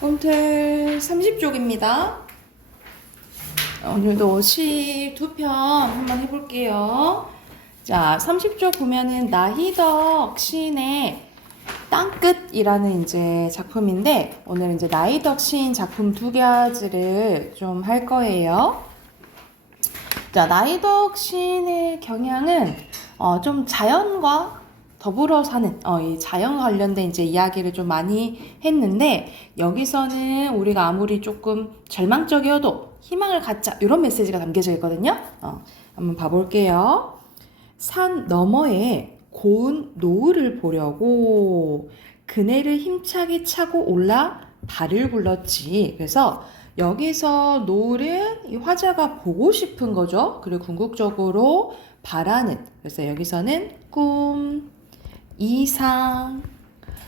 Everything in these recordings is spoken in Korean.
홈텔 30쪽입니다. 오늘도 시 두 편 한번 해볼게요. 자, 30쪽 보면은 나희덕 시인의 땅끝이라는 이제 작품인데, 오늘 이제 나희덕 시인 작품 두 가지를 좀 할 거예요. 자, 나희덕 시인의 경향은 좀 자연과 더불어 사는 이 자연 관련된 이제 이야기를 좀 많이 했는데, 여기서는 우리가 아무리 조금 절망적이어도 희망을 갖자 이런 메시지가 담겨져 있거든요. 한번 봐볼게요. 산 너머에 고운 노을을 보려고 그네를 힘차게 차고 올라 발을 굴렀지. 그래서 여기서 노을은 이 화자가 보고 싶은 거죠. 그리고 궁극적으로 바라는, 그래서 여기서는 꿈, 이상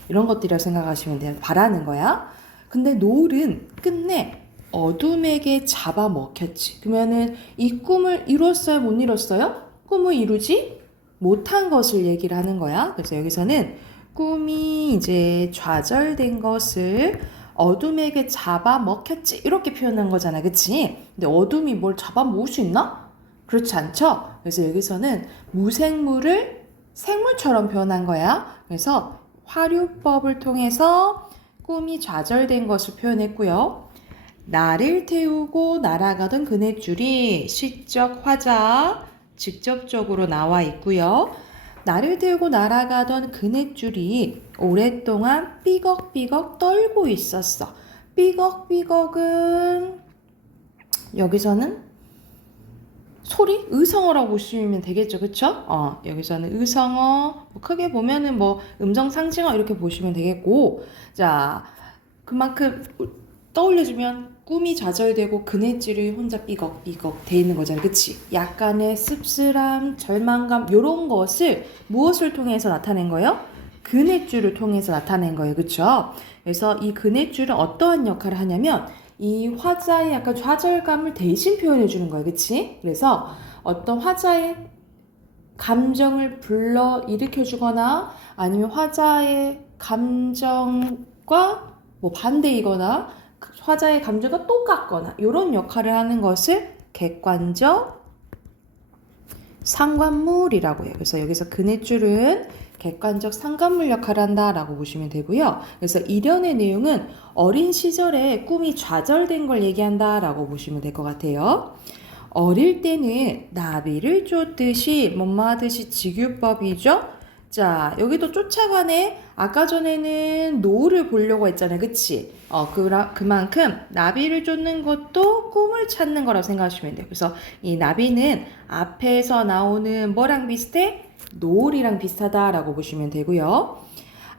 이런 것들이라고 생각하시면 돼요. 바라는 거야. 근데 노을은 끝내 어둠에게 잡아먹혔지. 그러면은 이 꿈을 이뤘어요? 못 이뤘어요? 꿈을 이루지 못한 것을 얘기를 하는 거야. 그래서 여기서는 꿈이 이제 좌절된 것을 어둠에게 잡아먹혔지 이렇게 표현한 거잖아. 그치? 근데 어둠이 뭘 잡아먹을 수 있나? 그렇지 않죠? 그래서 여기서는 무생물을 생물처럼 표현한 거야. 그래서 화류법을 통해서 꿈이 좌절된 것을 표현했고요. 나를 태우고 날아가던 그네줄이 시적 화자 직접적으로 나와 있고요. 나를 태우고 날아가던 그네줄이 오랫동안 삐걱삐걱 떨고 있었어. 삐걱삐걱은 여기서는 소리? 의성어라고 보시면 되겠죠. 그쵸? 여기서는 의성어, 크게 보면은 음정 상징어 이렇게 보시면 되겠고, 자, 그만큼 떠올려주면 꿈이 좌절되고 그네줄이 혼자 삐걱삐걱 돼 있는 거잖아. 그치? 약간의 씁쓸함, 절망감, 요런 것을 무엇을 통해서 나타낸 거예요? 그네줄을 통해서 나타낸 거예요. 그쵸? 그래서 이 그네줄은 어떠한 역할을 하냐면, 이 화자의 약간 좌절감을 대신 표현해 주는 거예요. 그치? 그래서 어떤 화자의 감정을 불러 일으켜 주거나 아니면 화자의 감정과 반대이거나 화자의 감정과 똑같거나 이런 역할을 하는 것을 객관적 상관물이라고 해요. 그래서 여기서 그네줄은 객관적 상관물 역할을 한다라고 보시면 되고요. 그래서 일련의 내용은 어린 시절에 꿈이 좌절된 걸 얘기한다라고 보시면 될 것 같아요. 어릴 때는 나비를 쫓듯이 뭐뭐 하듯이 직유법이죠. 자, 여기도 쫓아가네. 아까 전에는 노을을 보려고 했잖아요. 그치? 그만큼 나비를 쫓는 것도 꿈을 찾는 거라고 생각하시면 돼요. 그래서 이 나비는 앞에서 나오는 뭐랑 비슷해? 노을이랑 비슷하다라고 보시면 되고요.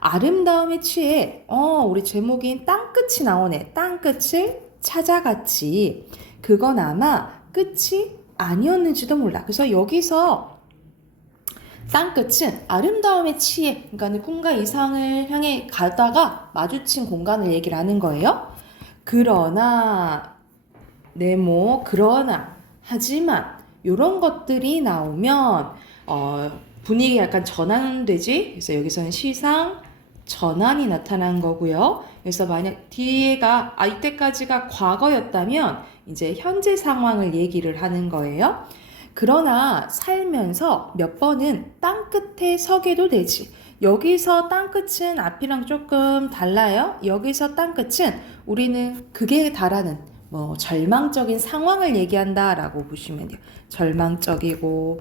아름다움에 취해 우리 제목인 땅끝이 나오네. 땅끝을 찾아갔지. 그건 아마 끝이 아니었는지도 몰라. 그래서 여기서 땅끝은 아름다움에 취해, 그러니까 꿈과 이상을 향해 가다가 마주친 공간을 얘기를 하는 거예요. 그러나 네모, 그러나, 하지만 이런 것들이 나오면 분위기가 약간 전환되지. 그래서 여기서는 시상 전환이 나타난 거고요. 그래서 만약 뒤에가 이때까지가 과거였다면 이제 현재 상황을 얘기를 하는 거예요. 그러나 살면서 몇 번은 땅끝에 서게도 되지. 여기서 땅끝은 앞이랑 조금 달라요. 여기서 땅끝은 우리는 극에 달하는 절망적인 상황을 얘기한다라고 보시면 돼요. 절망적이고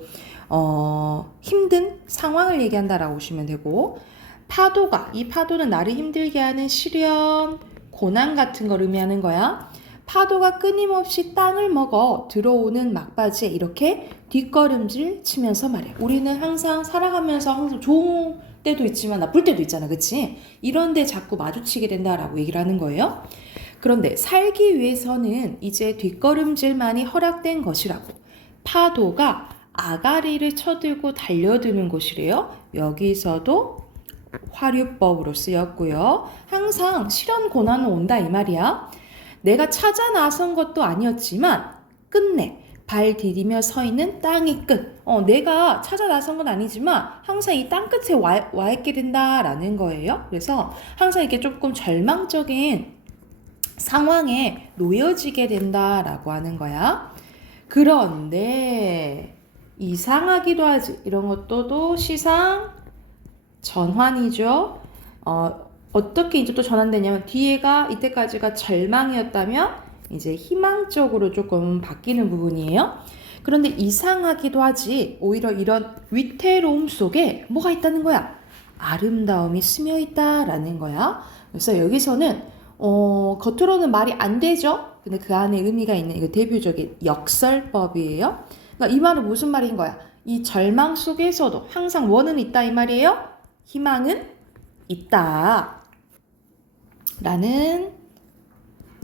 힘든 상황을 얘기한다라고 보시면 되고, 이 파도는 나를 힘들게 하는 시련, 고난 같은 걸 의미하는 거야. 파도가 끊임없이 땅을 먹어 들어오는 막바지에 이렇게 뒷걸음질 치면서 말해. 우리는 항상 살아가면서 항상 좋은 때도 있지만 나쁠 때도 있잖아. 그치? 이런데 자꾸 마주치게 된다라고 얘기를 하는 거예요. 그런데 살기 위해서는 이제 뒷걸음질만이 허락된 것이라고. 파도가 아가리를 쳐들고 달려드는 곳이래요. 여기서도 화류법으로 쓰였고요. 항상 시련 고난은 온다 이 말이야. 내가 찾아 나선 것도 아니었지만 끝내 발 디디며 서 있는 땅의 끝. 내가 찾아 나선 건 아니지만 항상 이 땅 끝에 와 있게 된다라는 거예요. 그래서 항상 이렇게 조금 절망적인 상황에 놓여지게 된다라고 하는 거야. 그런데 이상하기도 하지. 이런 것도 또 시상 전환이죠. 어떻게 이제 또 전환되냐면 뒤에가 이때까지가 절망이었다면 이제 희망적으로 조금 바뀌는 부분이에요. 그런데 이상하기도 하지. 오히려 이런 위태로움 속에 뭐가 있다는 거야? 아름다움이 스며 있다라는 거야. 그래서 여기서는 겉으로는 말이 안 되죠. 근데 그 안에 의미가 있는 이거 대표적인 역설법이에요. 그러니까 이 말은 무슨 말인 거야? 이 절망 속에서도 항상 원은 있다 이 말이에요. 희망은 있다 라는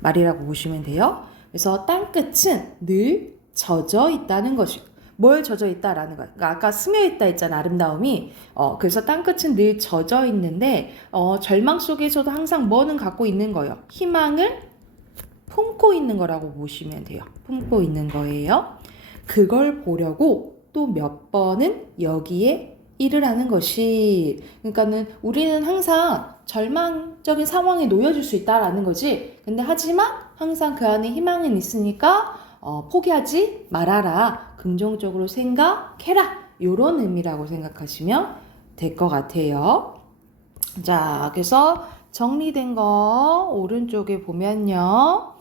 말이라고 보시면 돼요. 그래서 땅끝은 늘 젖어 있다는 것이 뭘 젖어 있다라는 거예요. 그러니까 아까 스며 있다 했잖아 아름다움이. 그래서 땅끝은 늘 젖어 있는데 절망 속에서도 항상 뭐는 갖고 있는 거예요. 희망을 품고 있는 거라고 보시면 돼요. 품고 있는 거예요. 그걸 보려고 또 몇 번은 여기에 일을 하는 것이, 그러니까는 우리는 항상 절망적인 상황에 놓여질 수 있다라는 거지. 근데 하지만 항상 그 안에 희망은 있으니까 포기하지 말아라. 긍정적으로 생각해라. 이런 의미라고 생각하시면 될 것 같아요. 자, 그래서 정리된 거 오른쪽에 보면요.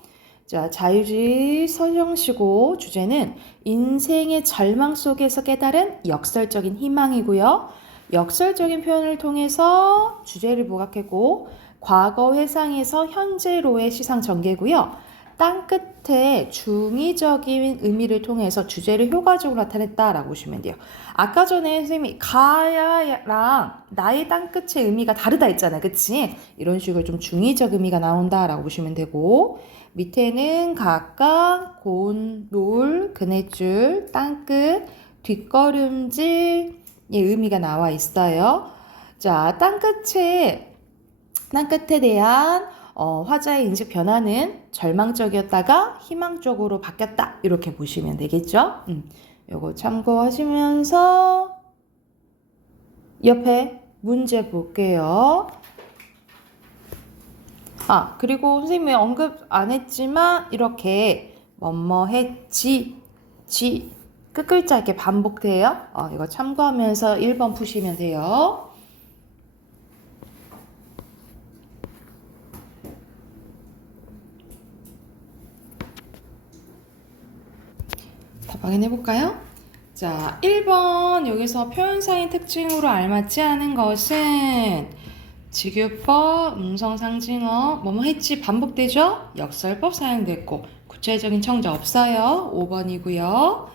자, 자유주의 서정시고 주제는 인생의 절망 속에서 깨달은 역설적인 희망이고요. 역설적인 표현을 통해서 주제를 부각했고 과거 회상에서 현재로의 시상 전개고요. 땅끝에 중의적인 의미를 통해서 주제를 효과적으로 나타냈다라고 보시면 돼요. 아까 전에 선생님이 가야랑 나의 땅끝의 의미가 다르다 했잖아요. 그치? 이런 식으로 좀 중의적 의미가 나온다라고 보시면 되고 밑에는 각각 곤, 놀, 그네줄, 땅끝, 뒷걸음질의 의미가 나와 있어요. 자, 땅끝에 대한 화자의 인식 변화는 절망적이었다가 희망적으로 바뀌었다. 이렇게 보시면 되겠죠? 요거 참고하시면서 옆에 문제 볼게요. 그리고 선생님이 언급 안 했지만 이렇게 뭐뭐 했지, 지 끝글자 이렇게 반복돼요. 이거 참고하면서 1번 푸시면 돼요. 답 확인해볼까요? 자, 1번 여기서 표현사의 특징으로 알맞지 않은 것은 직유법, 음성상징어, 뭐뭐 했지 반복되죠? 역설법 사용됐고 구체적인 청자 없어요. 5번이고요.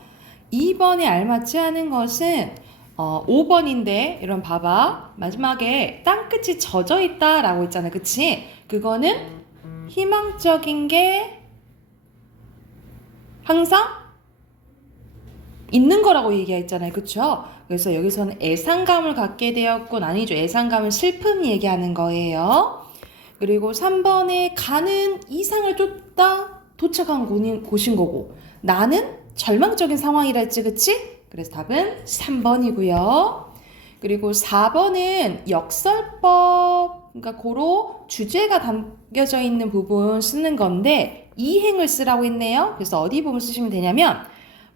2번에 알맞지 않은 것은 5번인데 이런 봐봐. 마지막에 땅끝이 젖어 있다 라고 했잖아. 그치? 그거는 희망적인 게 항상 있는 거라고 얘기했잖아요. 그쵸? 그래서 여기서는 애상감을 갖게 되었군. 아니죠. 애상감은 슬픔 얘기하는 거예요. 그리고 3번에 가는 이상을 쫓다 도착한 곳인 거고 나는 절망적인 상황이라 했지. 그치? 그래서 답은 3번이고요. 그리고 4번은 역설법, 그러니까 고로 주제가 담겨져 있는 부분 쓰는 건데 이행을 쓰라고 했네요. 그래서 어디 부분 쓰시면 되냐면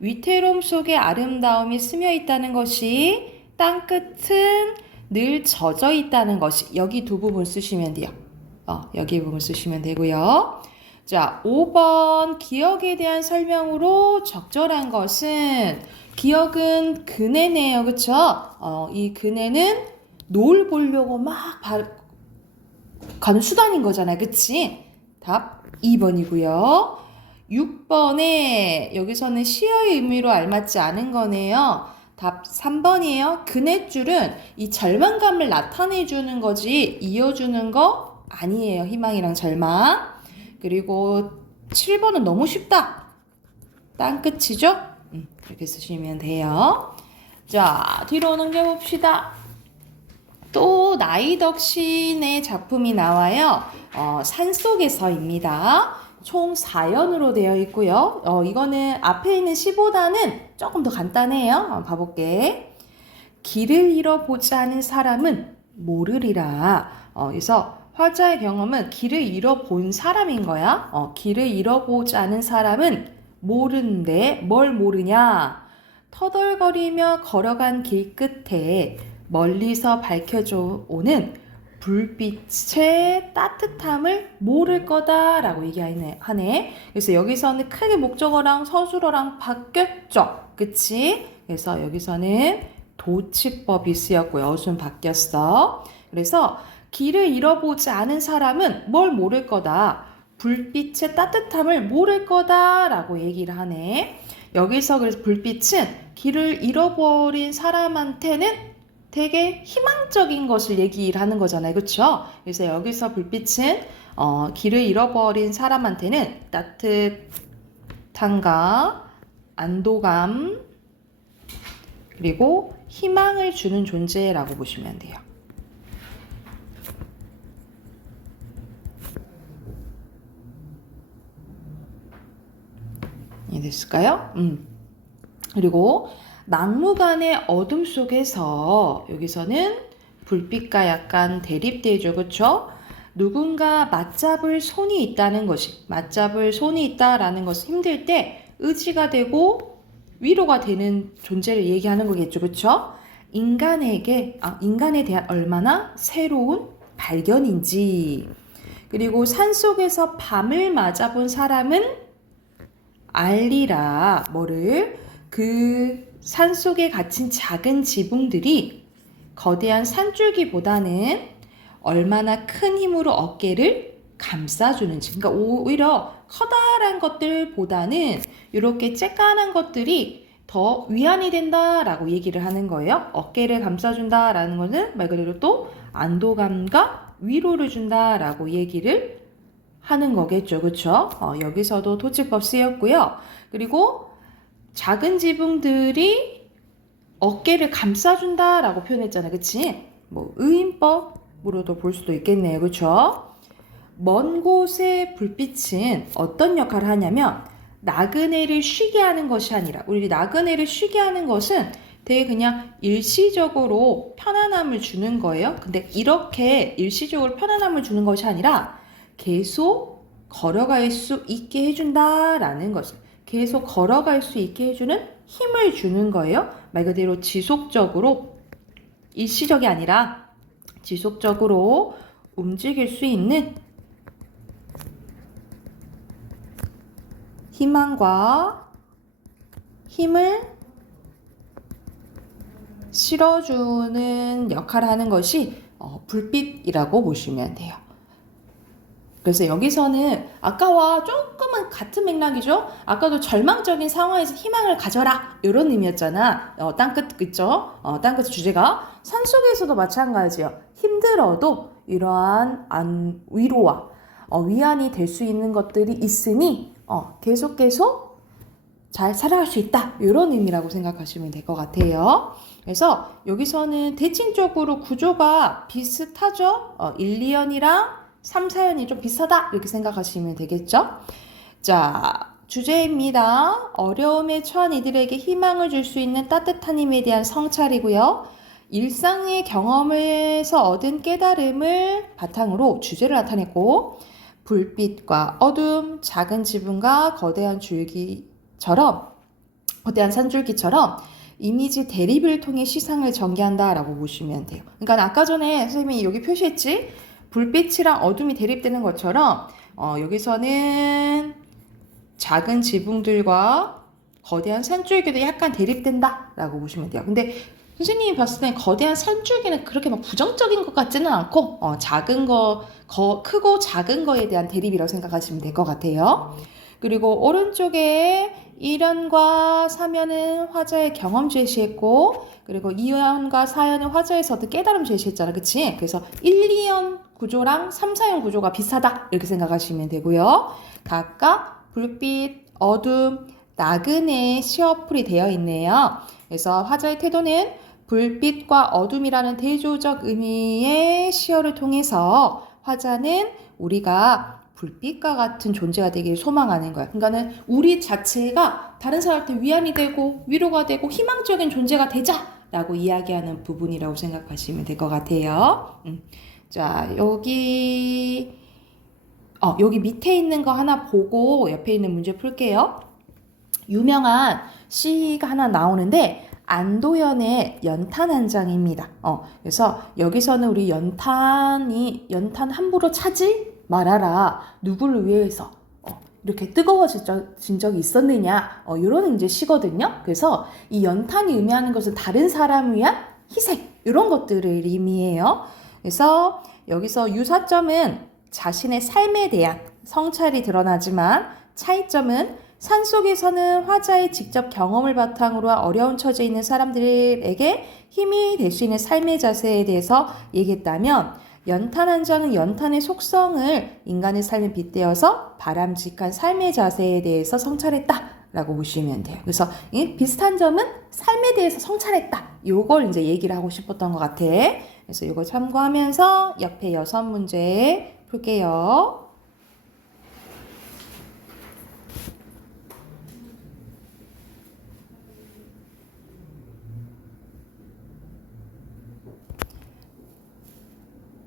위태로움 속에 아름다움이 스며 있다는 것이 땅끝은 늘 젖어 있다는 것이 여기 두 부분 쓰시면 돼요. 여기 부분 쓰시면 되고요. 자, 5번 기억에 대한 설명으로 적절한 것은 기억은 그네네요. 그쵸? 이 그네는 노을 보려고 막 가는 수단인 거잖아요. 그치? 답 2번이고요. 6번에 여기서는 시어의 의미로 알맞지 않은 거네요. 답 3번이에요. 그네줄은 이 절망감을 나타내주는 거지 이어주는 거 아니에요. 희망이랑 절망. 그리고 7번은 너무 쉽다. 땅끝이죠? 이렇게 쓰시면 돼요. 자, 뒤로 넘겨봅시다. 또 나이덕 시인의 작품이 나와요. 산속에서입니다. 총 4연으로 되어 있고요. 이거는 앞에 있는 시보다는 조금 더 간단해요. 한번 봐볼게. 길을 잃어보지 않은 사람은 모르리라. 그래서 화자의 경험은 길을 잃어본 사람인 거야. 길을 잃어보지 않은 사람은 모르는데 뭘 모르냐? 터덜거리며 걸어간 길 끝에 멀리서 밝혀져 오는 불빛의 따뜻함을 모를 거다라고 얘기하네. 그래서 여기서는 크게 목적어랑 서술어랑 바뀌었죠. 그치? 그래서 여기서는 도치법이 쓰였고요. 어순 바뀌었어. 그래서 길을 잃어보지 않은 사람은 뭘 모를 거다. 불빛의 따뜻함을 모를 거다라고 얘기를 하네. 여기서 그래서 불빛은 길을 잃어버린 사람한테는 되게 희망적인 것을 얘기를 하는 거잖아요. 그렇죠? 그래서 여기서 불빛은 길을 잃어버린 사람한테는 따뜻함과 안도감 그리고 희망을 주는 존재라고 보시면 돼요. 이해됐을까요? 그리고 막무가내 어둠 속에서 여기서는 불빛과 약간 대립되죠. 그렇죠? 누군가 맞잡을 손이 있다는 있다라는 것은 힘들 때 의지가 되고 위로가 되는 존재를 얘기하는 거겠죠. 그렇죠? 인간에 대한 얼마나 새로운 발견인지. 그리고 산속에서 밤을 맞아본 사람은 알리라. 뭐를? 그 산속에 갇힌 작은 지붕들이 거대한 산줄기보다는 얼마나 큰 힘으로 어깨를 감싸주는지. 그러니까 오히려 커다란 것들보다는 이렇게 쬐깐한 것들이 더 위안이 된다라고 얘기를 하는 거예요. 어깨를 감싸준다라는 것은 말 그대로 또 안도감과 위로를 준다라고 얘기를 하는 거겠죠. 그렇죠? 여기서도 토치법 쓰였고요. 그리고 작은 지붕들이 어깨를 감싸준다라고 표현했잖아요. 그치? 뭐 의인법으로도 볼 수도 있겠네요. 그쵸? 먼 곳의 불빛은 어떤 역할을 하냐면 나그네를 쉬게 하는 것이 아니라 우리 나그네를 쉬게 하는 것은 되게 그냥 일시적으로 편안함을 주는 거예요. 근데 이렇게 일시적으로 편안함을 주는 것이 아니라 계속 걸어갈 수 있게 해준다라는 것을 계속 걸어갈 수 있게 해주는 힘을 주는 거예요. 말 그대로 지속적으로 일시적이 아니라 지속적으로 움직일 수 있는 희망과 힘을 실어주는 역할을 하는 것이 불빛이라고 보시면 돼요. 그래서 여기서는 아까와 조금은 같은 맥락이죠. 아까도 절망적인 상황에서 희망을 가져라 이런 의미였잖아. 땅끝 그죠? 땅끝 주제가 산속에서도 마찬가지예요. 힘들어도 이러한 위로와 위안이 될 수 있는 것들이 있으니 계속 잘 살아갈 수 있다 이런 의미라고 생각하시면 될 것 같아요. 그래서 여기서는 대칭적으로 구조가 비슷하죠. 1, 2연이랑 3, 4연이 좀 비슷하다 이렇게 생각하시면 되겠죠. 자, 주제입니다. 어려움에 처한 이들에게 희망을 줄 수 있는 따뜻한 힘에 대한 성찰이고요. 일상의 경험에서 얻은 깨달음을 바탕으로 주제를 나타냈고 불빛과 어둠, 작은 지붕과 거대한 산줄기처럼 이미지 대립을 통해 시상을 전개한다라고 보시면 돼요. 그러니까 아까 전에 선생님이 여기 표시했지? 불빛이랑 어둠이 대립되는 것처럼 여기서는 작은 지붕들과 거대한 산줄기도 약간 대립된다라고 보시면 돼요. 근데 선생님이 봤을 때 거대한 산줄기는 그렇게 막 부정적인 것 같지는 않고 작은 크고 작은 거에 대한 대립이라고 생각하시면 될 것 같아요. 그리고 오른쪽에 1연과 3연은 화자의 경험 제시했고 그리고 2연과 4연은 화자에서 얻은 깨달음 제시했잖아. 그치? 그래서 1, 2연 구조랑 3, 4연 구조가 비슷하다 이렇게 생각하시면 되고요. 각각 불빛, 어둠, 나그네의 시어풀이 되어 있네요. 그래서 화자의 태도는 불빛과 어둠이라는 대조적 의미의 시어를 통해서 화자는 우리가 불빛과 같은 존재가 되길 소망하는 거야. 그러니까는 우리 자체가 다른 사람한테 위안이 되고 위로가 되고 희망적인 존재가 되자라고 이야기하는 부분이라고 생각하시면 될 것 같아요. 자, 여기 밑에 있는 거 하나 보고 옆에 있는 문제 풀게요. 유명한 시가 하나 나오는데 안도연의 연탄 한 장입니다. 그래서 여기서는 우리 연탄 함부로 차지 말아라. 누구를 위해서 이렇게 뜨거워진 적이 있었느냐. 이런 이제 시거든요. 그래서 이 연탄이 의미하는 것은 다른 사람 위한 희생 이런 것들을 의미해요. 그래서 여기서 유사점은 자신의 삶에 대한 성찰이 드러나지만 차이점은 산속에서는 화자의 직접 경험을 바탕으로 어려운 처지에 있는 사람들에게 힘이 될 수 있는 삶의 자세에 대해서 얘기했다면 연탄 한 장은 연탄의 속성을 인간의 삶에 빗대어서 바람직한 삶의 자세에 대해서 성찰했다라고 보시면 돼요. 그래서 이 비슷한 점은 삶에 대해서 성찰했다. 요걸 이제 얘기를 하고 싶었던 것 같아. 그래서 이거 참고하면서 옆에 6문제 풀게요.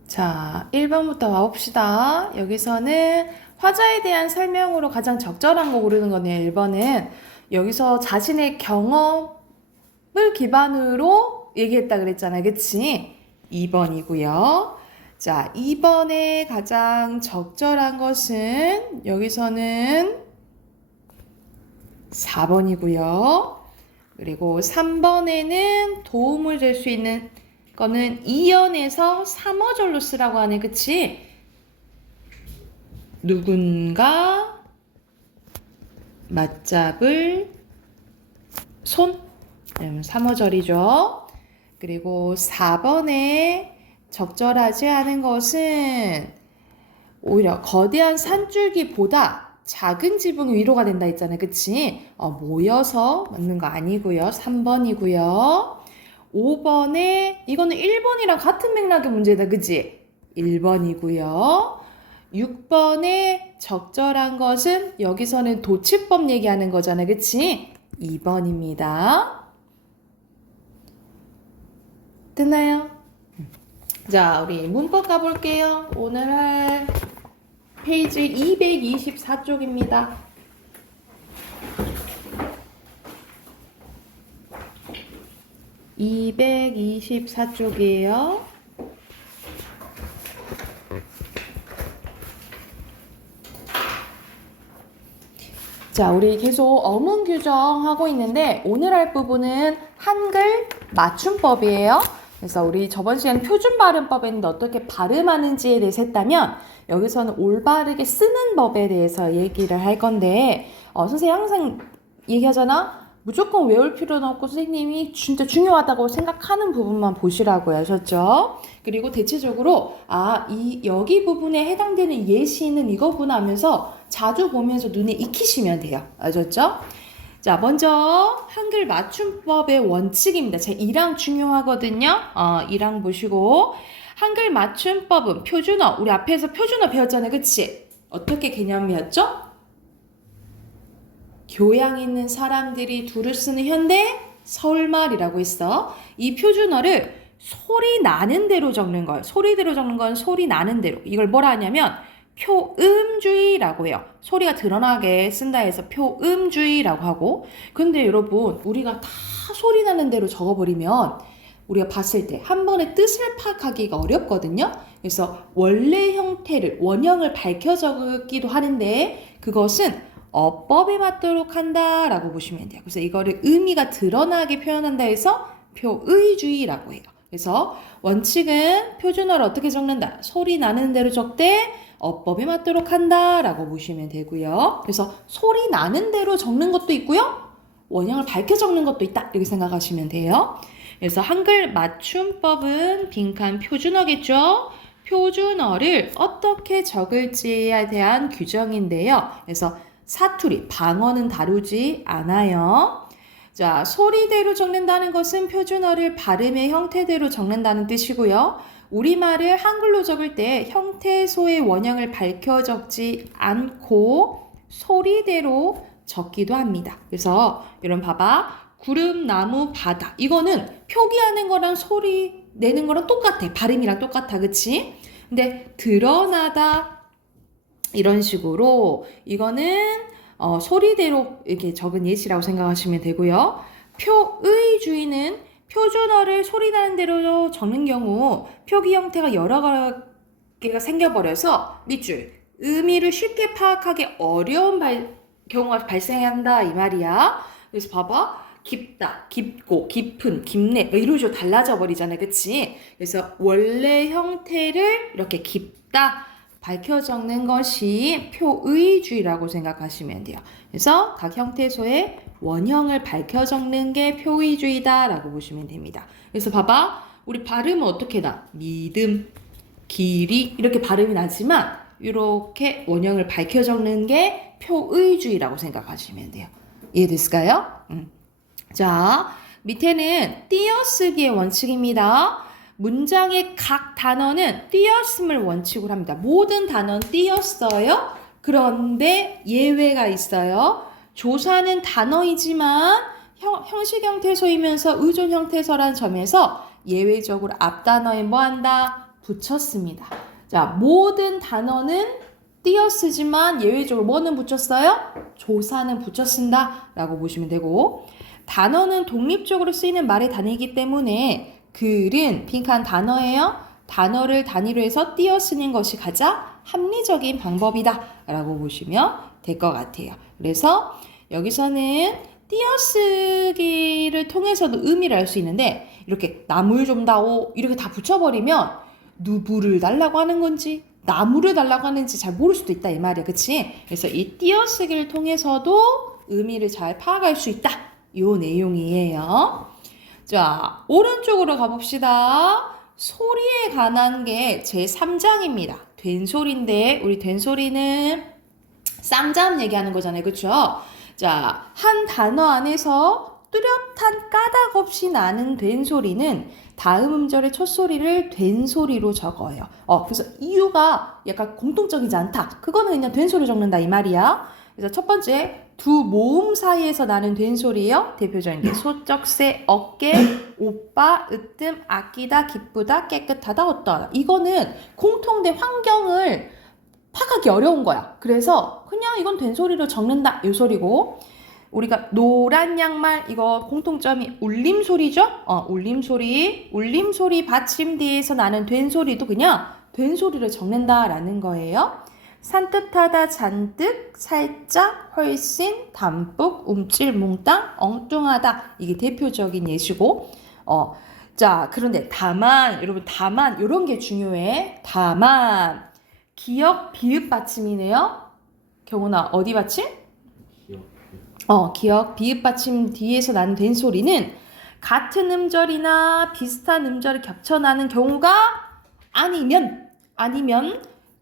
자, 1번부터 와봅시다. 여기서는 화자에 대한 설명으로 가장 적절한 거 고르는 거네요. 1번은 여기서 자신의 경험을 기반으로 얘기했다 그랬잖아요. 그치? 2번이고요. 자, 2번에 가장 적절한 것은 여기서는 4번이고요. 그리고 3번에는 도움을 줄 수 있는 거는 2연에서 3어절로 쓰라고 하네. 그치? 누군가 맞잡을 손 3어절이죠. 그리고 4번에 적절하지 않은 것은 오히려 거대한 산줄기보다 작은 지붕이 위로가 된다 했잖아요. 그치? 모여서 맞는 거 아니고요. 3번이고요. 5번에 이거는 1번이랑 같은 맥락의 문제다. 그치? 1번이고요. 6번에 적절한 것은 여기서는 도치법 얘기하는 거잖아요. 그치? 2번입니다. 됐나요? 자, 우리 문법 가볼게요. 오늘 할 페이지 224쪽입니다. (224쪽이에요) 자, 우리 계속 어문 규정하고 있는데 오늘 할 부분은 한글 맞춤법이에요. 그래서 우리 저번 시간 표준 발음법에 있는데 어떻게 발음하는지에 대해서 했다면 여기서는 올바르게 쓰는 법에 대해서 얘기를 할 건데 선생님 항상 얘기하잖아. 무조건 외울 필요는 없고 선생님이 진짜 중요하다고 생각하는 부분만 보시라고 하셨죠. 그리고 대체적으로 여기 부분에 해당되는 예시는 이거구나 하면서 자주 보면서 눈에 익히시면 돼요. 아셨죠? 자, 먼저 한글 맞춤법의 원칙입니다. 제 1항 중요하거든요. 1항 보시고 한글 맞춤법은 표준어, 우리 앞에서 표준어 배웠잖아요. 그치? 어떻게 개념이었죠? 교양 있는 사람들이 두루 쓰는 현대 서울말이라고 했어. 이 표준어를 소리 나는 대로 적는 거예요. 소리대로 적는 건 소리 나는 대로. 이걸 뭐라 하냐면 표음주의라고 해요. 소리가 드러나게 쓴다 해서 표음주의라고 하고. 근데 여러분, 우리가 다 소리 나는 대로 적어버리면 우리가 봤을 때 한 번에 뜻을 파악하기가 어렵거든요. 그래서 원래 형태를, 원형을 밝혀 적기도 하는데 그것은 어법에 맞도록 한다라고 보시면 돼요. 그래서 이거를 의미가 드러나게 표현한다 해서 표의주의라고 해요. 그래서 원칙은 표준어를 어떻게 적는다? 소리 나는 대로 적되 어법에 맞도록 한다라고 보시면 되고요. 그래서 소리 나는 대로 적는 것도 있고요. 원형을 밝혀 적는 것도 있다. 이렇게 생각하시면 돼요. 그래서 한글 맞춤법은 빈칸 표준어겠죠. 표준어를 어떻게 적을지에 대한 규정인데요. 그래서 사투리, 방언은 다루지 않아요. 자, 소리대로 적는다는 것은 표준어를 발음의 형태대로 적는다는 뜻이고요. 우리말을 한글로 적을 때 형태소의 원형을 밝혀 적지 않고 소리대로 적기도 합니다. 그래서 여러분 봐봐. 구름, 나무, 바다. 이거는 표기하는 거랑 소리 내는 거랑 똑같아. 발음이랑 똑같아. 그치? 근데 드러나다 이런 식으로 이거는 소리대로 이렇게 적은 예시라고 생각하시면 되고요. 표의주의는 표준어를 소리나는 대로 적는 경우 표기 형태가 여러 개가 생겨버려서 밑줄 의미를 쉽게 파악하기 어려운 경우가 발생한다 이 말이야. 그래서 봐봐. 깊다, 깊고, 깊은, 깊네 이런 식으로 달라져 버리잖아요. 그치? 그래서 원래 형태를 이렇게 깊다 밝혀 적는 것이 표의주의라고 생각하시면 돼요. 그래서 각 형태소의 원형을 밝혀 적는 게 표의주의다라고 보시면 됩니다. 그래서 봐봐. 우리 발음은 어떻게 나? 믿음, 길이 이렇게 발음이 나지만 이렇게 원형을 밝혀 적는 게 표의주의라고 생각하시면 돼요. 이해됐을까요? 자, 밑에는 띄어쓰기의 원칙입니다. 문장의 각 단어는 띄었음을 원칙으로 합니다. 모든 단어는 띄었어요. 그런데 예외가 있어요. 조사는 단어이지만 형식 형태소이면서 의존 형태소라는 점에서 예외적으로 앞 단어에 뭐 한다? 붙였습니다. 자, 모든 단어는 띄어쓰지만 예외적으로 뭐는 붙였어요? 조사는 붙여 쓴다 라고 보시면 되고, 단어는 독립적으로 쓰이는 말의 단위이기 때문에 글은 빈칸 단어예요. 단어를 단위로 해서 띄어 쓰는 것이 가장 합리적인 방법이다 라고 보시면 될 것 같아요. 그래서 여기서는 띄어쓰기를 통해서도 의미를 알 수 있는데 이렇게 나물 좀 다오 이렇게 다 붙여버리면 누구를 달라고 하는 건지 나무를 달라고 하는지 잘 모를 수도 있다 이 말이야. 그치? 그래서 이 띄어쓰기를 통해서도 의미를 잘 파악할 수 있다. 요 내용이에요. 자, 오른쪽으로 가봅시다. 소리에 관한 게 제3장입니다. 된소리인데 우리 된소리는 쌍잠 얘기하는 거잖아요. 그쵸? 자, 한 단어 안에서 뚜렷한 까닭 없이 나는 된소리는 다음 음절의 첫 소리를 된소리로 적어요. 그래서 이유가 약간 공통적이지 않다. 그거는 그냥 된소리 적는다 이 말이야. 그래서 첫 번째 두 모음 사이에서 나는 된소리요. 대표적인 게 소쩍새, 어깨, 오빠, 으뜸, 아끼다, 기쁘다, 깨끗하다, 어떠하다. 이거는 공통된 환경을 파악하기 어려운 거야. 그래서 그냥 이건 된소리로 적는다 이 소리고, 우리가 노란 양말 이거 공통점이 울림소리죠. 울림소리 받침 뒤에서 나는 된소리도 그냥 된소리를 적는다라는 거예요. 산뜻하다, 잔뜩, 살짝, 훨씬, 담뿍, 움찔, 몽땅, 엉뚱하다. 이게 대표적인 예시고. 자, 그런데 다만, 여러분, 다만, 이런 게 중요해. 다만, 기역, 비읍 받침이네요. 경훈아, 어디 받침? 기역, 비읍 받침 뒤에서 나는 된소리는 같은 음절이나 비슷한 음절이 겹쳐 나는 경우가 아니면,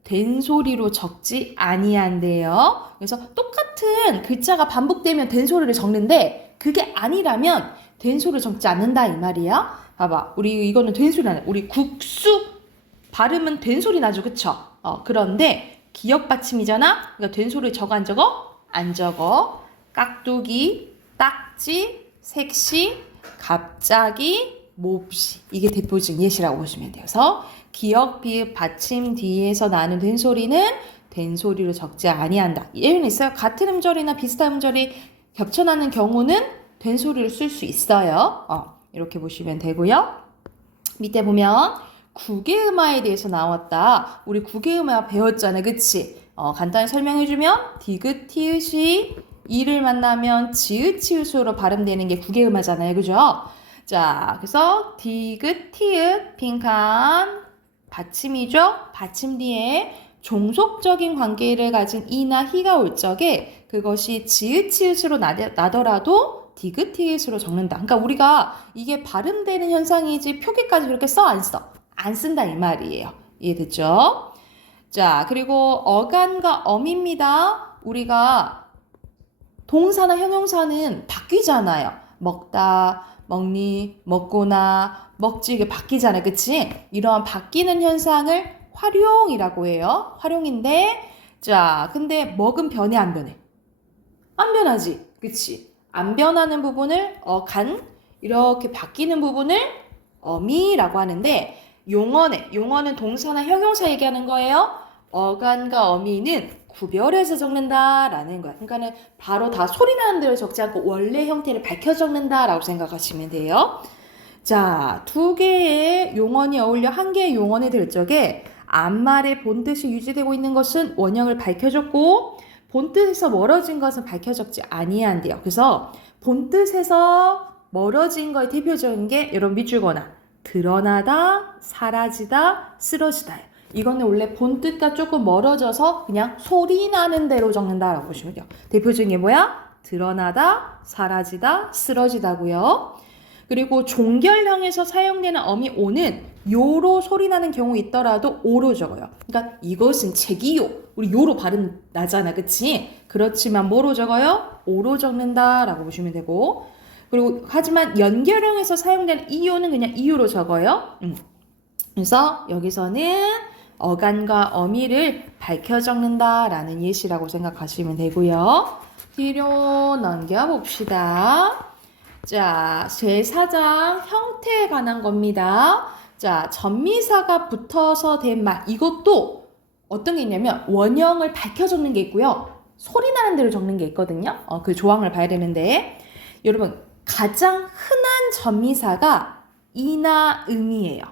된소리로 적지 아니한대요. 그래서 똑같은 글자가 반복되면 된소리를 적는데 그게 아니라면 된소리를 적지 않는다 이 말이야. 봐봐, 우리 이거는 된소리 나네. 우리 국수 발음은 된소리 나죠, 그쵸? 그런데 기역 받침이잖아. 그러니까 된소리 적어 안 적어? 안 적어. 깍두기, 딱지, 색시, 갑자기, 몹시. 이게 대표적인 예시라고 보시면 돼요. 그래서 기역, 비읍, 받침 뒤에서 나는 된소리는 된소리로 적지 아니한다. 예외는 있어요. 같은 음절이나 비슷한 음절이 겹쳐나는 경우는 된소리를 쓸 수 있어요. 이렇게 보시면 되고요. 밑에 보면 구개음화에 대해서 나왔다. 우리 구개음화 배웠잖아요. 그치? 간단히 설명해주면 디귿, 티읕이 이를 만나면 지읒, 치읒으로 발음되는 게 구개음화잖아요. 그죠? 자, 그래서 디귿, 티읕, 빈칸 받침이죠. 받침 뒤에 종속적인 관계를 가진 이나 희가 올 적에 그것이 지읒, 치읒으로 나더라도 디귿, 티읕으로 적는다. 그러니까 우리가 이게 발음되는 현상이지 표기까지 그렇게 써, 안 써? 안 쓴다 이 말이에요. 이해됐죠? 자, 그리고 어간과 엄입니다. 우리가 동사나 형용사는 바뀌잖아요. 먹다, 먹니, 먹거나, 먹지, 이게 바뀌잖아요. 그치? 이러한 바뀌는 현상을 활용이라고 해요. 활용인데, 자, 근데 먹은 변해, 안 변해? 안 변하지. 그치? 안 변하는 부분을 어간, 이렇게 바뀌는 부분을 어미라고 하는데, 용어는 동사나 형용사 얘기하는 거예요. 어간과 어미는 구별해서 적는다라는 거야. 그러니까는 바로 다 소리 나는 대로 적지 않고 원래 형태를 밝혀 적는다라고 생각하시면 돼요. 자, 두 개의 용언이 어울려 한 개의 용언이 될 적에 앞말의 본뜻이 유지되고 있는 것은 원형을 밝혀줬고 본뜻에서 멀어진 것은 밝혀 적지 아니한대요. 그래서 본뜻에서 멀어진 거의 대표적인 게 여러분 밑줄거나 드러나다, 사라지다, 쓰러지다. 이거는 원래 본뜻과 조금 멀어져서 그냥 소리 나는 대로 적는다라고 보시면 돼요. 대표적인 게 뭐야? 드러나다, 사라지다, 쓰러지다고요. 그리고 종결형에서 사용되는 어미 오는 요로 소리 나는 경우 있더라도 오로 적어요. 그러니까 이것은 책이요. 우리 요로 발음 나잖아. 그치? 그렇지만 뭐로 적어요? 오로 적는다라고 보시면 되고 그리고 하지만 연결형에서 사용되는 이요는 그냥 이유로 적어요. 그래서 여기서는 어간과 어미를 밝혀 적는다라는 예시라고 생각하시면 되고요. 뒤로 넘겨봅시다. 자, 제4장 형태에 관한 겁니다. 자, 전미사가 붙어서 된 말. 이것도 어떤 게 있냐면 원형을 밝혀 적는 게 있고요. 소리 나는 대로 적는 게 있거든요. 그 조항을 봐야 되는데 여러분 가장 흔한 전미사가 이나 음이에요.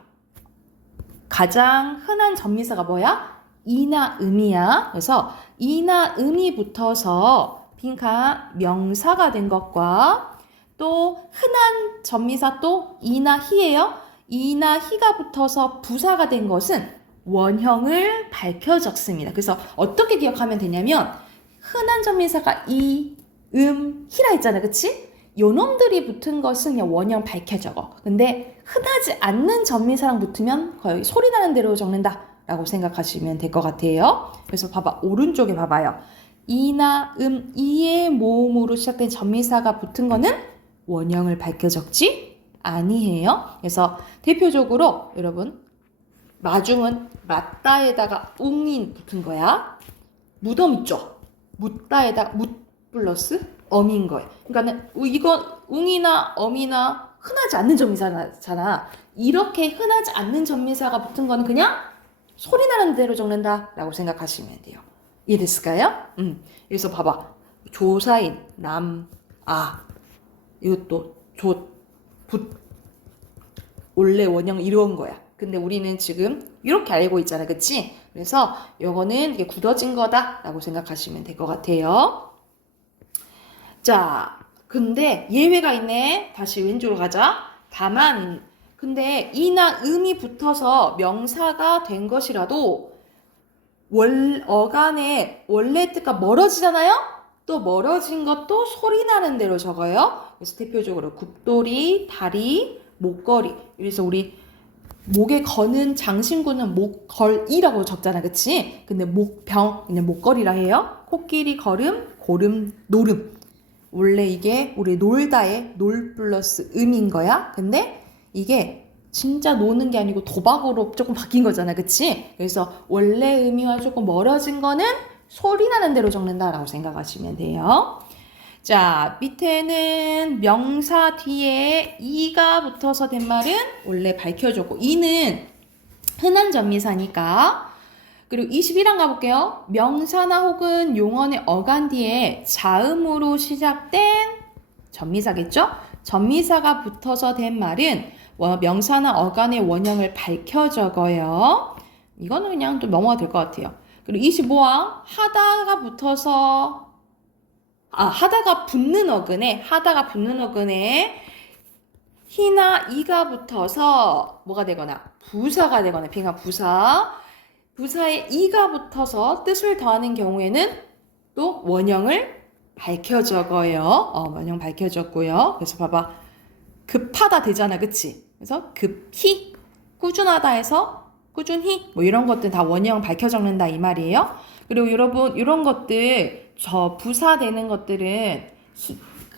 가장 흔한 전미사가 뭐야? 이나 음이야. 그래서 이나 음이 붙어서 빈칸 명사가 된 것과 또 흔한 전미사 또 이나 히예요. 이나 히가 붙어서 부사가 된 것은 원형을 밝혀 적습니다. 그래서 어떻게 기억하면 되냐면 흔한 전미사가 이, 히라 했잖아. 그치? 요놈들이 붙은 것은 그냥 원형 밝혀 적어. 근데 흔하지 않는 전미사랑 붙으면 거의 소리 나는 대로 적는다 라고 생각하시면 될 것 같아요. 그래서 봐봐. 오른쪽에 봐봐요. 이나 이의 모음으로 시작된 전미사가 붙은 거는 원형을 밝혀 적지 아니해요. 그래서 대표적으로 여러분 마중은 맞다에다가 웅이 붙은 거야. 무덤 있죠? 묻다에다가 묻 플러스 어미인 거예요. 그러니까는 이건 웅이나 어미나 흔하지 않는 전미사잖아. 이렇게 흔하지 않는 전미사가 붙은 거는 그냥 소리 나는 대로 적는다라고 생각하시면 돼요. 이해됐을까요? 그래서 봐봐. 조사인 남, 아 이것도 원래 원형 이런 거야. 근데 우리는 지금 이렇게 알고 있잖아. 그치? 그래서 요거는 이게 굳어진 거다라고 생각하시면 될 것 같아요. 자, 근데 예외가 있네. 다시 왼쪽으로 가자. 다만, 근데 이나 음이 붙어서 명사가 된 것이라도 어간의 원래 뜻과 멀어지잖아요? 또 멀어진 것도 소리 나는 대로 적어요. 그래서 대표적으로 굽돌이, 다리, 목걸이. 그래서 우리 목에 거는 장신구는 목걸이라고 적잖아. 그치? 근데 목병, 그냥 목걸이라 해요. 코끼리, 걸음, 고름, 노름. 원래 이게 우리 놀다의 놀 플러스 음인 거야. 근데 이게 진짜 노는 게 아니고 도박으로 조금 바뀐 거잖아. 그치? 그래서 원래 의미와 조금 멀어진 거는 소리 나는 대로 적는다라고 생각하시면 돼요. 자, 밑에는 명사 뒤에 이가 붙어서 된 말은 원래 밝혀줬고 이는 흔한 전미사니까 그리고 21항 가볼게요. 명사나 혹은 용언의 어간 뒤에 자음으로 시작된 전미사겠죠? 전미사가 붙어서 된 말은 명사나 어간의 원형을 밝혀 적어요. 이거는 그냥 좀 넘어가 될 것 같아요. 그리고 25항 하다가 붙어서 하다가 붙는 어근에 히나 이가 붙어서 뭐가 되거나 부사가 되거나 빈칸 부사에 이가 붙어서 뜻을 더하는 경우에는 또 원형을 밝혀 적어요. 원형 밝혀 적고요. 그래서 봐봐. 급하다 되잖아. 그치? 그래서 급히, 꾸준하다 해서 꾸준히 뭐 이런 것들 다 원형 밝혀 적는다 이 말이에요. 그리고 여러분 이런 것들 부사 되는 것들은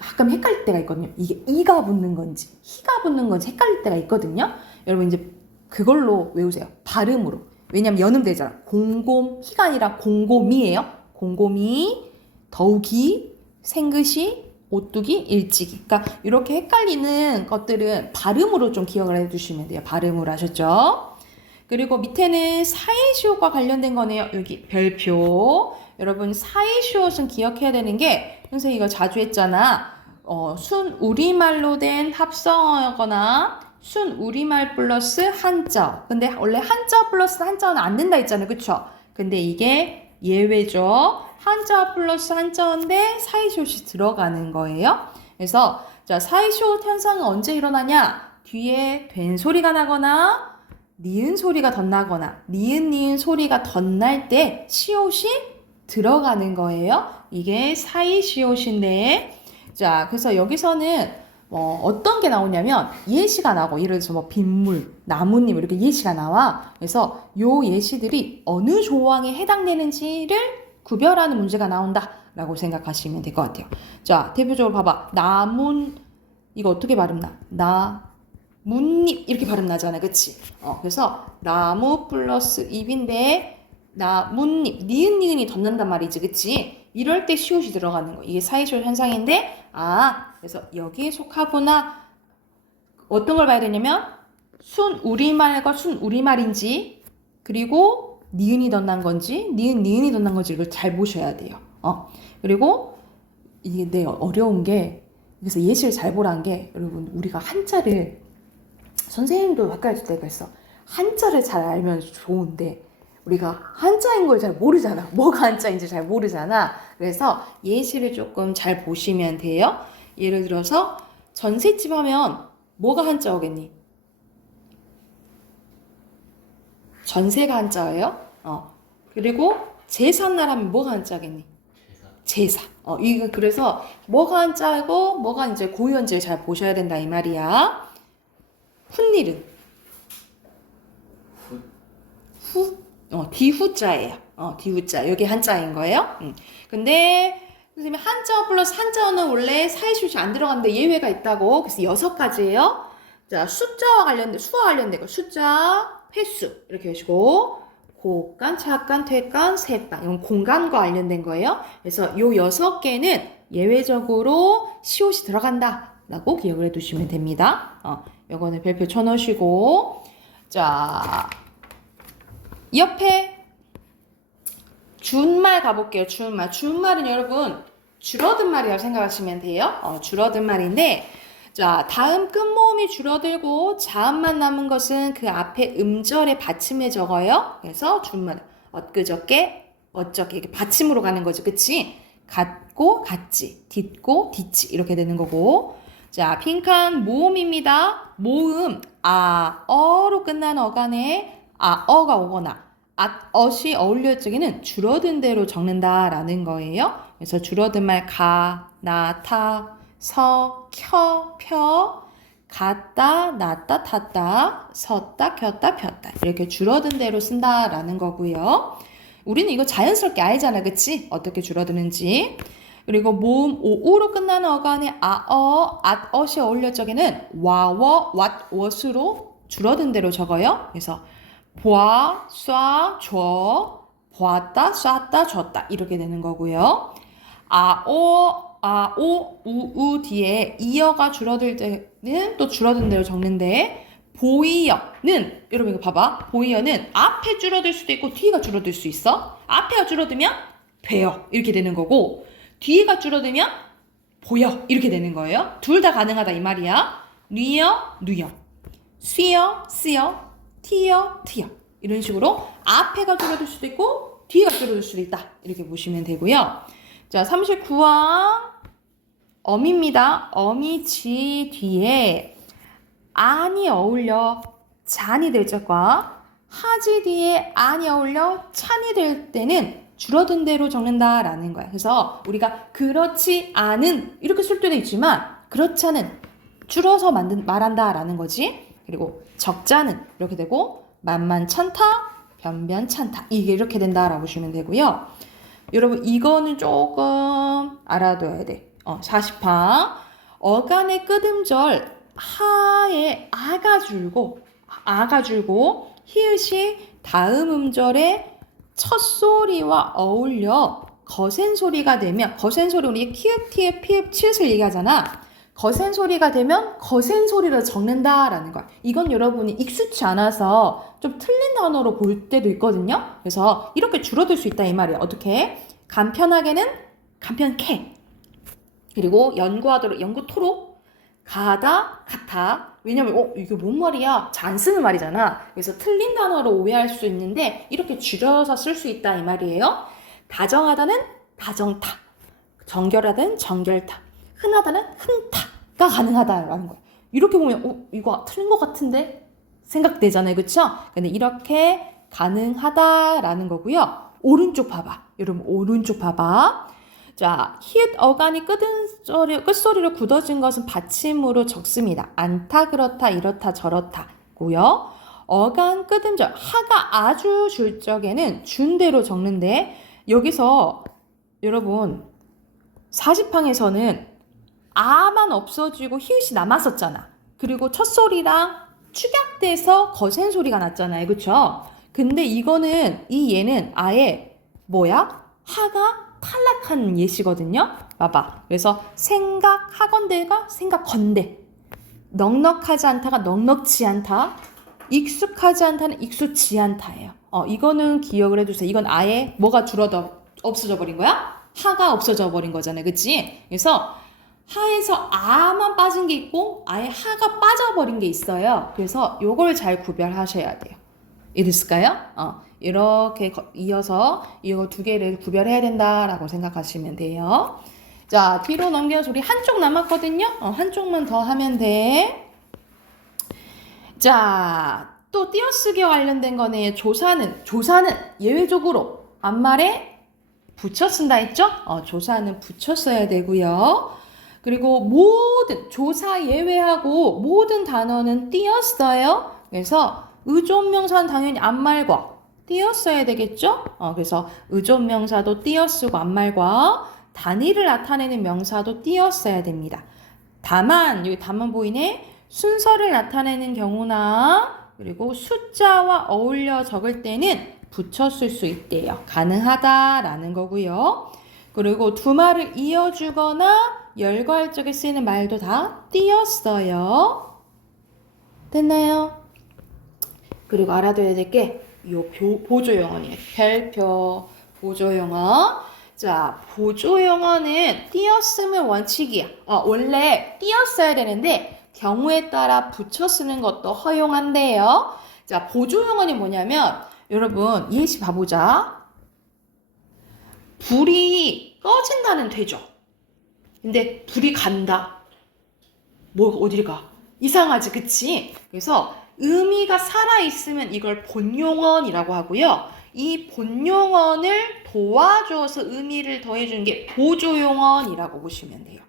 가끔 헷갈릴 때가 있거든요. 이게 이가 붙는 건지 희가 붙는 건지 헷갈릴 때가 있거든요. 여러분 이제 그걸로 외우세요. 발음으로. 왜냐면 연음되잖아. 공곰 희가 아니라 공곰이에요. 공곰이, 더욱이, 생긋이, 오뚜기, 일찍이. 그러니까 이렇게 헷갈리는 것들은 발음으로 좀 기억을 해주시면 돼요. 발음으로 하셨죠? 그리고 밑에는 사이시옷과 관련된 거네요. 여기 별표. 여러분 사이시옷은 기억해야 되는 게 선생님 이거 자주 했잖아. 순 우리말로 된 합성어거나 순 우리말 플러스 한자어. 근데 원래 한자어 플러스 한자어는 안 된다 했잖아요. 그쵸? 근데 이게 예외죠. 한자어 플러스 한자어인데 사이시옷이 들어가는 거예요. 그래서 자, 사이시옷 현상은 언제 일어나냐? 뒤에 된 소리가 나거나 니은 소리가 덧나거나 니은 소리가 덧날 때 시옷이 들어가는 거예요. 이게 사이시옷인데 자, 그래서 여기서는 어떤 게 나오냐면 예시가 나오고 예를 들어서 뭐 빗물, 나뭇잎 이렇게 예시가 나와. 그래서 요 예시들이 어느 조항에 해당되는지를 구별하는 문제가 나온다라고 생각하시면 될 것 같아요. 자, 대표적으로 봐봐. 이거 어떻게 발음나? 나뭇잎 이렇게 발음 나잖아, 그치? 그래서 나무 플러스 잎인데 나뭇잎 니은이 덧난단 말이지, 그치? 이럴 때 시옷이 들어가는 거. 이게 사이시옷 현상인데 그래서 여기에 속하구나. 어떤 걸 봐야 되냐면 순 우리말과 순 우리말인지 그리고 니은이 덧난 건지 니은이 덧난 건지 이걸 잘 보셔야 돼요. 그리고 이게 어려운 게 그래서 예시를 잘 보라는 게 여러분 우리가 한자를 선생님도 학교 할 때 그랬어. 한자를 잘 알면 좋은데 우리가 한자인 걸 잘 모르잖아. 뭐가 한자인지 잘 모르잖아. 그래서 예시를 조금 잘 보시면 돼요. 예를 들어서 전셋집 하면 뭐가 한자어겠니? 전세가 한자예요. 그리고 제삿날 하면 뭐가 한자겠니? 제사. 이거 그래서 뭐가 한자고 뭐가 이제 고유한지를 잘 보셔야 된다 이 말이야. 훗일은 디후자예요. 디후자. 여기 한자인 거예요. 근데 선생님 한자어 플러스 한자어는 원래 사이시옷이 안 들어가는데 예외가 있다고. 그래서 6가지예요. 자, 수와 관련된 거. 숫자, 횟수 이렇게 하시고 고간, 차간, 퇴간, 세간 이건 공간과 관련된 거예요. 그래서 요 6개는 예외적으로 시옷이 들어간다라고 기억을 해두시면 됩니다. 요거는 별표 쳐놓으시고 자 옆에 준말 가볼게요. 준말은 여러분 줄어든 말이라고 생각하시면 돼요. 줄어든 말인데 자 다음 끝모음이 줄어들고 자음만 남은 것은 그 앞에 음절의 받침에 적어요. 그래서 준말 엊그저께 어저께 이렇게 받침으로 가는 거죠. 그치? 같고 같지 딛고 딛지 이렇게 되는 거고 자 빈칸 모음입니다. 모음 어로 끝나는 어간에 어가 오거나 어시 어울릴 적에는 줄어든 대로 적는다라는 거예요. 그래서 줄어든 말 가, 나, 타, 서, 켜, 펴, 갔다, 났다, 탔다, 섰다, 켰다, 폈다 이렇게 줄어든 대로 쓴다라는 거고요. 우리는 이거 자연스럽게 알잖아, 그치? 어떻게 줄어드는지. 그리고 모음 오우로 끝나는 어간에 앗엇이 어울릴 적에는 와워, 왓워스로 줄어든 대로 적어요. 그래서 보아, 쏴, 줘, 보았다, 쐈다, 줬다 이렇게 되는 거고요. 우우 뒤에 이어가 줄어들 때는 또 줄어든 대로 적는데 보이어는 여러분 이거 봐봐. 보이어는 앞에 줄어들 수도 있고 뒤가 줄어들 수 있어. 앞에가 줄어들면 돼요 이렇게 되는 거고 뒤가 줄어들면 보여 이렇게 되는 거예요. 둘 다 가능하다 이 말이야. 뉘어, 누여, 쉬어, 쓰여, 티어, 티어 이런 식으로 앞에가 줄어들 수도 있고 뒤가 줄어들 수도 있다 이렇게 보시면 되고요. 자 39항 어미입니다. 어미 지 뒤에 안이 어울려 잔이 될 적과 하지 뒤에 안이 어울려 찬이 될 때는 줄어든 대로 적는다라는 거야. 그래서 우리가 그렇지 않은 이렇게 쓸 때도 있지만 그렇지 않은 줄어서 말한다라는 거지. 그리고 적자는 이렇게 되고 만만찮다, 변변찮다 이게 이렇게 된다라고 보시면 되고요. 여러분 이거는 조금 알아둬야 돼. 40항. 어간의 끄듬절 하에 아가 줄고 히읗이 다음 음절의 첫 소리와 어울려 거센 소리가 되면, 거센 소리 우리 키읔, 티읕, 피읕, 치읓을 얘기하잖아. 거센 소리가 되면 거센 소리를 적는다라는 거야. 이건 여러분이 익숙치 않아서 좀 틀린 단어로 볼 때도 있거든요. 그래서 이렇게 줄어들 수 있다 이 말이에요. 어떻게? 간편하게는 간편케. 그리고 연구하도록 연구토록. 가다 같아. 왜냐면 이게 뭔 말이야? 잘 안 쓰는 말이잖아. 그래서 틀린 단어로 오해할 수 있는데 이렇게 줄여서 쓸 수 있다 이 말이에요. 다정하다는 다정타. 정결하다는 정결타. 흔하다는 흔타가 가능하다라는 거예요. 이렇게 보면 이거 틀린 것 같은데 생각되잖아요. 그쵸? 근데 이렇게 가능하다라는 거고요. 오른쪽 봐봐. 여러분 오른쪽 봐봐. 자, 히읗 어간이 끝소리로 굳어진 것은 받침으로 적습니다. 않다, 그렇다, 이렇다, 저렇다고요. 어간 끄듬절 하가 아주 줄 적에는 준대로 적는데 여기서 여러분 40항에서는 아만 없어지고 히읗이 남았었잖아. 그리고 첫 소리랑 축약돼서 거센 소리가 났잖아요. 그쵸? 근데 이거는 얘는 아예 뭐야? 하가 탈락한 예시거든요. 봐봐. 그래서 생각하건대가 생각건대. 넉넉하지 않다가 넉넉지 않다. 익숙하지 않다는 익숙지 않다예요. 이거는 기억을 해주세요. 이건 아예 뭐가 없어져 버린 거야? 하가 없어져 버린 거잖아요. 그치? 그래서 하에서 아만 빠진 게 있고 아예 하가 빠져버린 게 있어요. 그래서 요걸 잘 구별하셔야 돼요. 이랬을까요? 이렇게 이어서 이거 두 개를 구별해야 된다라고 생각하시면 돼요. 자, 뒤로 넘겨서 우리 한쪽 남았거든요. 한쪽만 더 하면 돼. 자, 또 띄어쓰기와 관련된 거네. 조사는 예외적으로 앞말에 붙여 쓴다 했죠? 조사는 붙여 써야 되고요. 그리고 모든 조사 예외하고 모든 단어는 띄었어요. 그래서 의존명사는 당연히 앞말과 띄었어야 되겠죠? 그래서 의존명사도 띄어쓰고 앞말과 단위를 나타내는 명사도 띄었어야 됩니다. 다만 여기 다만 보이네. 순서를 나타내는 경우나 그리고 숫자와 어울려 적을 때는 붙여 쓸 수 있대요. 가능하다라는 거고요. 그리고 두 말을 이어주거나 열거할 적에 쓰이는 말도 다 띄었어요. 됐나요? 그리고 알아둬야 될 게 요 보조영어예요. 별표 보조영어. 자, 보조영어는 띄었으면 원칙이야. 원래 띄었어야 되는데 경우에 따라 붙여 쓰는 것도 허용한대요. 자, 보조영어는 뭐냐면 여러분 예시 봐보자. 불이 꺼진다는 되죠. 근데 불이 간다. 어디를 가? 이상하지, 그치? 그래서 의미가 살아있으면 이걸 본용언이라고 하고요. 이 본용언을 도와줘서 의미를 더해주는 게 보조용언이라고 보시면 돼요.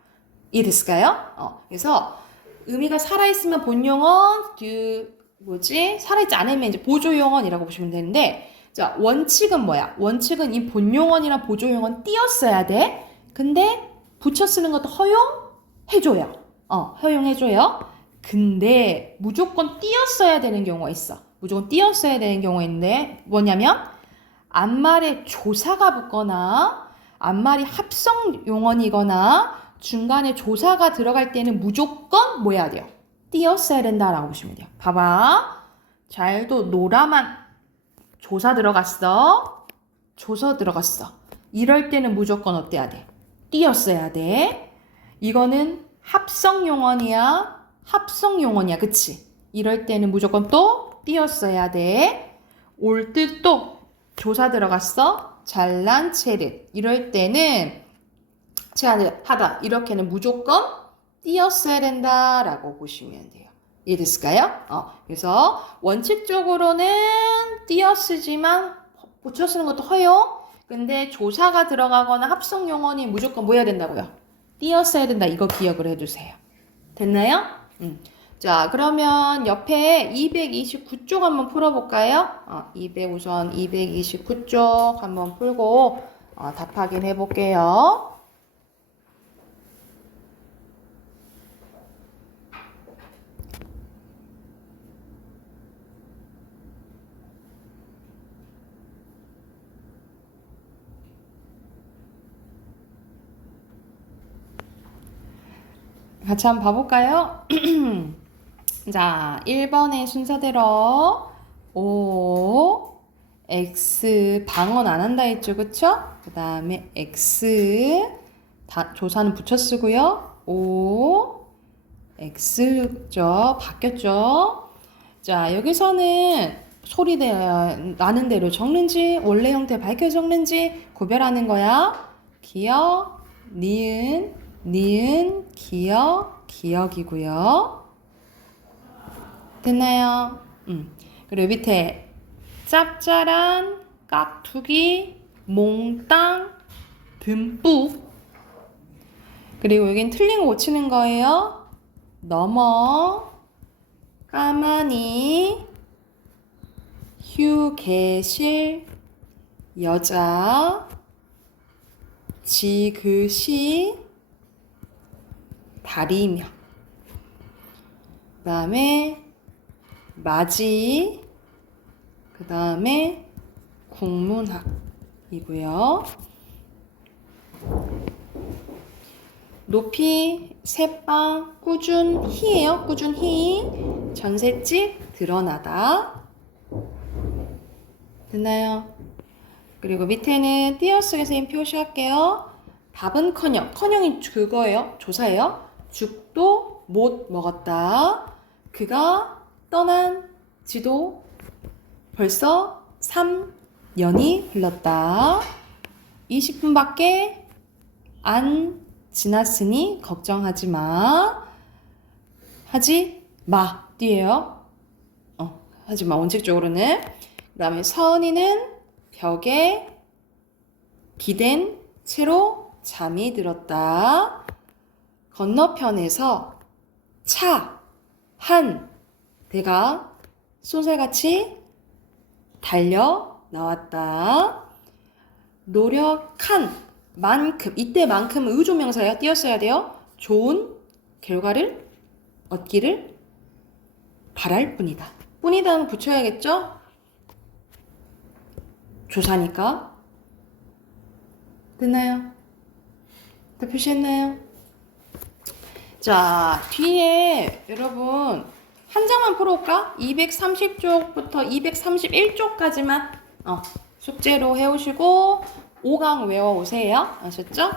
이해됐을까요? 그래서 의미가 살아있으면 본용언, 살아있지 않으면 이제 보조용언이라고 보시면 되는데, 자, 원칙은 뭐야? 원칙은 이 본용언이랑 보조용언 띄었어야 돼. 근데 붙여 쓰는 것도 허용해줘요. 허용해줘요. 근데 무조건 띄었어야 되는 경우가 있어. 무조건 띄었어야 되는 경우가 있는데 뭐냐면 앞말에 조사가 붙거나 앞말이 합성 용언이거나 중간에 조사가 들어갈 때는 무조건 뭐 해야 돼요? 띄었어야 된다라고 보시면 돼요. 봐봐. 잘도 노라만 조사 들어갔어. 조서 들어갔어. 이럴 때는 무조건 어때야 돼? 띄었어야 돼. 이거는 합성 용언이야. 합성 용언이야. 그치? 이럴 때는 무조건 또 띄었어야 돼. 올 뜻도 조사 들어갔어. 잘난 체를. 이럴 때는 하다. 이렇게는 무조건 띄었어야 된다라고 보시면 돼요. 이해됐을까요? 그래서 원칙적으로는 띄어쓰지만 붙여 쓰는 것도 허용. 근데 조사가 들어가거나 합성 용언이 무조건 뭐 해야 된다고요? 띄었어야 된다. 이거 기억을 해주세요. 됐나요? 자, 그러면 옆에 229쪽 한번 풀어볼까요? 우선 229쪽 한번 풀고 답 확인해 볼게요. 같이 한번 봐볼까요? 자, 1번의 순서대로 O, X 방언 안 한다 했죠, 그쵸? 그 다음에 X 조사는 붙여 쓰고요. O, X죠. 바뀌었죠? 자, 여기서는 소리 나는 대로 적는지 원래 형태 밝혀 적는지 구별하는 거야. 기역, 니은, 니은, 기역, 기역이고요. 됐나요? 그리고 밑에 짭짤한, 깍두기, 몽땅, 듬뿍. 그리고 여긴 틀린 거 고치는 거예요. 넘어, 가만히, 휴게실, 여자, 지그시, 다리며. 그 다음에 맞이, 그 다음에 국문학이고요. 높이, 새빵, 꾸준히예요. 꾸준히. 전셋집, 드러나다. 됐나요? 그리고 밑에는 띄어쓰기 선생님 표시할게요. 밥은커녕, 커녕이 그거예요. 조사예요. 죽도 못 먹었다. 그가 떠난 지도 벌써 3년이 흘렀다. 20분밖에 안 지났으니 걱정하지 마. 하지 마. 뒤에요. 하지 마. 원칙적으로는. 그 다음에 서은이는 벽에 기댄 채로 잠이 들었다. 건너편에서 차, 한 대가 쏜살같이 달려 나왔다. 노력한 만큼, 이때만큼은 의조명사예요. 띄었어야 돼요. 좋은 결과를 얻기를 바랄 뿐이다. 뿐이다는 붙여야겠죠? 조사니까. 됐나요? 다 표시했나요? 자, 뒤에 여러분 한 장만 풀어올까? 230쪽부터 231쪽까지만 숙제로 해오시고 5강 외워오세요. 아셨죠?